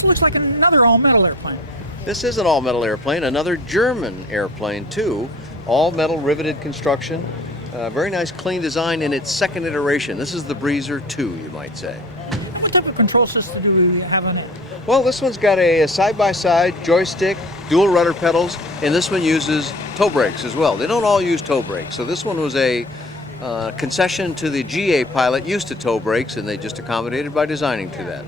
This looks like another all-metal airplane. This is an all-metal airplane, another German airplane too. All-metal riveted construction. Very nice clean design in its second iteration. This is the Breezer 2, you might say. What type of control system do we have in it? Well, this one's got a side-by-side joystick, dual rudder pedals, and this one uses toe brakes as well. They don't all use toe brakes, so this one was a concession to the GA pilot used to toe brakes, and they just accommodated by designing to that.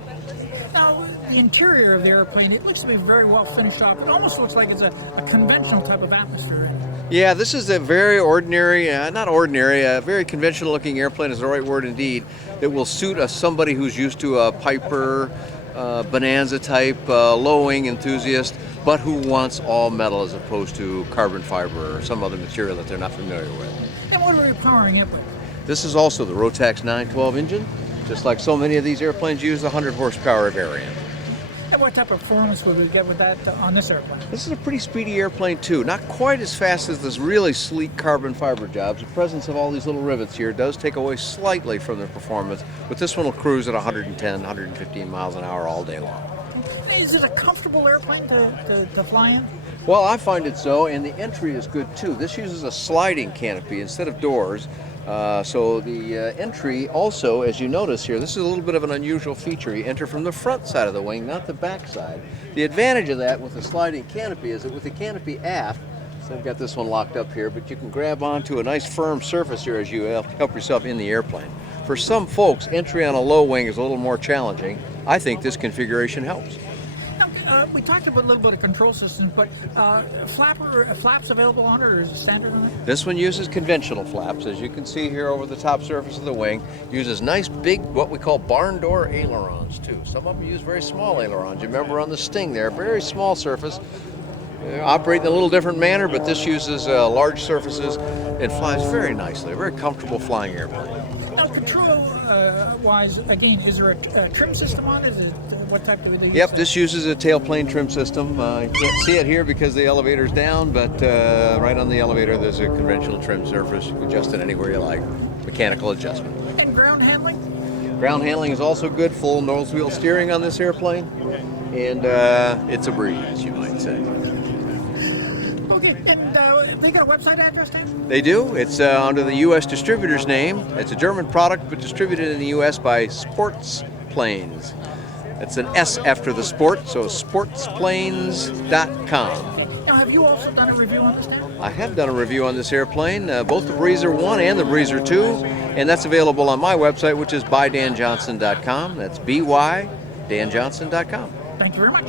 Now, the interior of the airplane, it looks to be very well finished off. It almost looks like it's a conventional type of atmosphere. Yeah, this is a very ordinary, not ordinary, a very conventional looking airplane is the right word indeed, that will suit somebody who's used to a Piper, Bonanza type, low-wing enthusiast, but who wants all metal as opposed to carbon fiber or some other material that they're not familiar with. And what are we powering it with? This is also the Rotax 912 engine. Just like so many of these airplanes use the 100 horsepower variant. And what type of performance would we get with that on this airplane? This is a pretty speedy airplane too. Not quite as fast as this really sleek carbon fiber jobs. The presence of all these little rivets here does take away slightly from the performance, but this one will cruise at 110, 115 miles an hour all day long. Is it a comfortable airplane to fly in? Well, I find it so, and the entry is good too. This uses a sliding canopy instead of doors. So the entry also, as you notice here, this is a little bit of an unusual feature. You enter from the front side of the wing, not the back side. The advantage of that with the sliding canopy is that with the canopy aft, so I've got this one locked up here, but you can grab onto a nice firm surface here as you help yourself in the airplane. For some folks, entry on a low wing is a little more challenging. I think this configuration helps. We talked about a little bit of control systems, but flaps available on it, or is it standard on it? This one uses conventional flaps, as you can see here over the top surface of the wing. Uses nice big, what we call barn door ailerons too. Some of them use very small ailerons. You remember on the Sting there, very small surface. Operate in a little different manner, but this uses large surfaces and flies very nicely. A very comfortable flying airplane. Now, control-wise, again, is there a trim system on it? What type do we use? Yep, this uses a tailplane trim system. You can't see it here because the elevator's down, but right on the elevator there's a conventional trim surface. You can adjust it anywhere you like. Mechanical adjustment. And ground handling? Ground handling is also good. Full nose wheel steering on this airplane. And it's a breeze, you might say. Okay, and they got a website address there? They do. It's under the U.S. distributor's name. It's a German product, but distributed in the U.S. by Sports Planes. It's an S after the sport, so sportsplanes.com. Now, have you also done a review on this now? I have done a review on this airplane, both the Breezer 1 and the Breezer 2, and that's available on my website, which is bydanjohnson.com. That's bydanjohnson.com. Thank you very much.